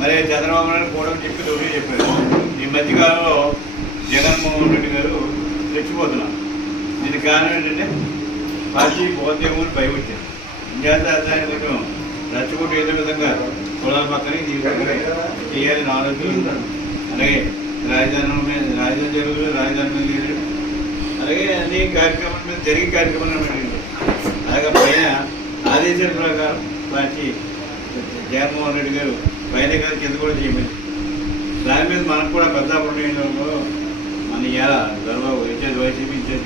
మరి చంద్రబాబు నాయుడు కూడా చెప్పారు. ఈ మధ్యకాలంలో జగన్మోహన్ రెడ్డి గారు తెచ్చిపోతున్నారు. దీనికి కారణం ఏంటంటే పార్టీ పోతేమో భయం వచ్చింది. ఇంకేత దాని కొంచెం రచ్చగొట్టు ఏదో విధంగా కులాల పక్కన చేయాలని ఆలోచన. అలాగే రాజధాని జరుగుతుంది, రాజధాని మీద అలాగే అన్ని కార్యక్రమాల మీద జరిగే కార్యక్రమాలు పెట్టింది. అలాగే పైన ఆదేశాల ప్రకారం పార్టీ జగన్మోహన్ రెడ్డి గారు పైన గారు కింద కూడా చేయమని దాని మీద మనకు కూడా పెద్దాపురంలో మన ఇలా గర్వాబు ఇచ్చేది వైసీపీ ఇచ్చేది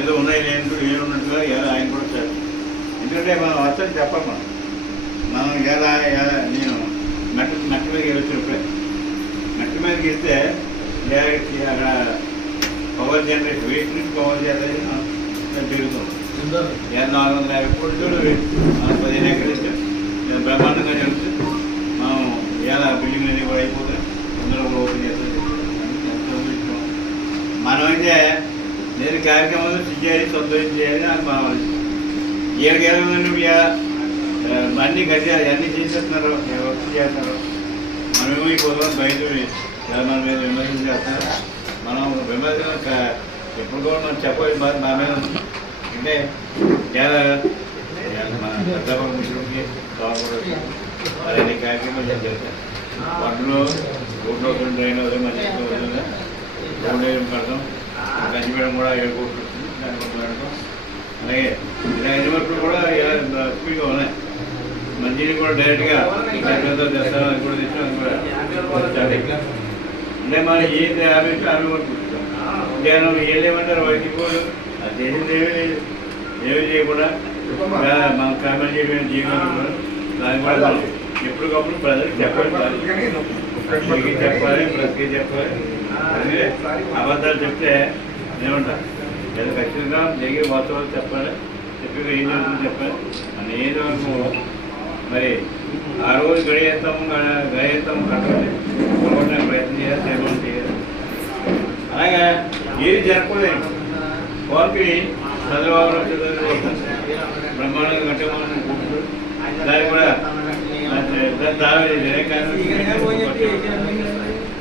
ఏదో ఉన్నాయి లేనట్టు ఏమున్నట్టుగా ఇలా ఆయన కూడా సార్. ఎందుకంటే మనం వస్తాను చెప్పాలి. మనం ఎలా నేను మెట్ట మీదకి వచ్చినప్పుడే మెట్ట మీదకి వెళ్తే అక్కడ పవర్ జనరేషన్ వీటి నుంచి పవర్ జనరేషన్ పెరుగుతుంది. 450 కోట్లు 15 ఎకరాలు బ్రహ్మాండంగా జరుగుతుంది. మనం ఎలా బిల్డింగ్ అనేది కూడా అయిపోతుంది. అందరూ కూడా ఓపెన్ చేస్తాం. మనమైతే నేను కార్యక్రమాలు చేయాలి, సొంతం చేయాలి నాకు మనం ఏళ్ళకి అన్నీ కట్టాలి, అన్నీ చేసేస్తున్నారు, వర్క్ చేస్తున్నారు. మనమేమో ఈ కోసం బయట మన మీద విమర్శలు చేస్తున్నారు. మనం విమర్శన ఎప్పుడు కూడా మనం చెప్పాలి మా మీద అంటే ముఖ్యమంత్రి మరి అన్ని కార్యక్రమాలు చేస్తారు. పంటలో రోడ్లు అవుతుంది, ట్రైన్ అవుతుంది, మంచి రోడ్డు వేయడం కడతాం. గంజిపేడం కూడా 7 కోట్లు వస్తుంది, దాని కొత్త పెడతాం. అలాగే ఇలా ఎన్ని వరకు కూడా స్పీడ్గా ఉన్నాయి. మంచిని కూడా డైరెక్ట్గా తెస్తాం, అది కూడా తెచ్చాం. అది కూడా అంటే మన ఏది 50 వరకు ఉద్యానం ఏమంటారు వైద్యులు కూడా అది చేసింది ఏమీ చేయకుండా మనం కామెంట్ చేయడం జీవితం దాని కూడా ఎప్పటికప్పుడు ప్రజలకు చెప్పాలి, చెప్పాలి, ప్రతికి చెప్పాలి. అబద్ధాలు చెప్తే ఏమంటారు ఏదో ఖచ్చితంగా జరిగే వాస్తవాలు చెప్పాలి, చెప్పి ఏం జరుగుతుందో చెప్పాలి. మన ఏది వరకు మరి ఆ రోజు గడియేస్తాము కట్టండి కొనుగొట్టడానికి ప్రయత్నం చేయాలి, సేవలు చేయాలి. అలాగే ఏది జరగకూడదు. కోరికి చంద్రబాబు బ్రహ్మాండంగా కట్టేమని కూర్చుంటారు. దాన్ని కూడా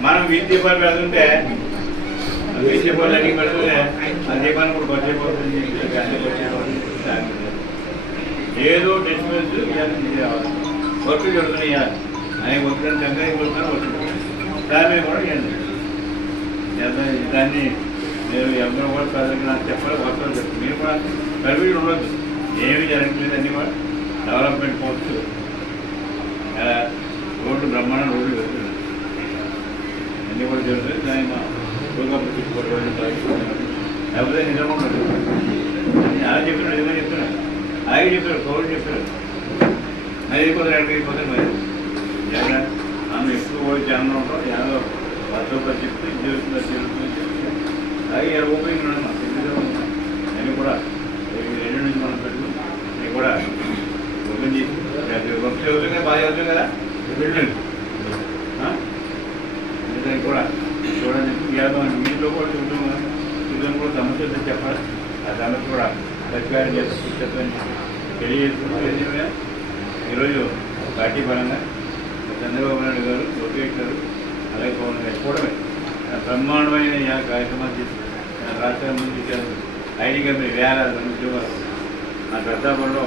మనం వీధి దీపాలు పెడుతుంటే వీధి దీపాలు అడిగి పెడుతుంటే ఆ దీపాన్ని కూడా వచ్చేపోతుంది. ఏదో డిస్టెన్స్ వర్క్ జరుగుతున్నాయి. ఆయన వచ్చిన చంద్ర దాని కూడా దాన్ని మీరు ఎవరు కూడా ప్రజలకు నాకు చెప్పాలి, వాస్తవాలు చెప్పాలి. మీరు కూడా కల్వీలు ఉండొద్దు. ఏమీ జరగట్లేదు, అన్నీ కూడా డెవలప్మెంట్ పోవచ్చు. రోడ్లు బ్రహ్మాండ రోడ్లు వెళ్తున్నాయి, అన్నీ కూడా జరుగుతుంది. దాన్ని మా దుర్గప్పుడు తీసుకోవడం లేకపోతే నిజంగా ఉండదు. అలా చెప్పినాడు, నిజంగా చెప్తున్నాడు. అలాగే చెప్పారు, కోవిడ్ చెప్పారు. మరి అయిపోతారు, ఎక్కడికి అయిపోతారు. మరి జగన్ మనం ఎక్కువ పోయి జనంలో ఉంటాం. ఏదో వాస్తవ చెప్తే జరుగుతుంది. అలాగే ఓపెనింగ్ అన్నీ కూడా 2 నుంచి మనం పెట్టుకుని అన్నీ కూడా ఓపెన్ చేసి వర్క్ చదువుతుంది బాగా చదువుతుంది కదా బిల్డింగ్ దానికి కూడా చూడండి. మీలో కూడా చూడడం కూడా సమస్యలు చెప్పాలి. ఆ సమస్య కూడా పరిష్కారం చేస్తామని తెలియజేసుకుంటూ ఈరోజు పార్టీ పరంగా చంద్రబాబు నాయుడు గారు, లోకేష్ గారు, అలాగే పవన్ గారు కూడమే బ్రహ్మాండమైన కార్యక్రమాలు చేసి రాష్ట్రం ముందు ఐటీ కంపెనీ వేల ఉద్యోగాలు ఆ పెద్దాపురంలో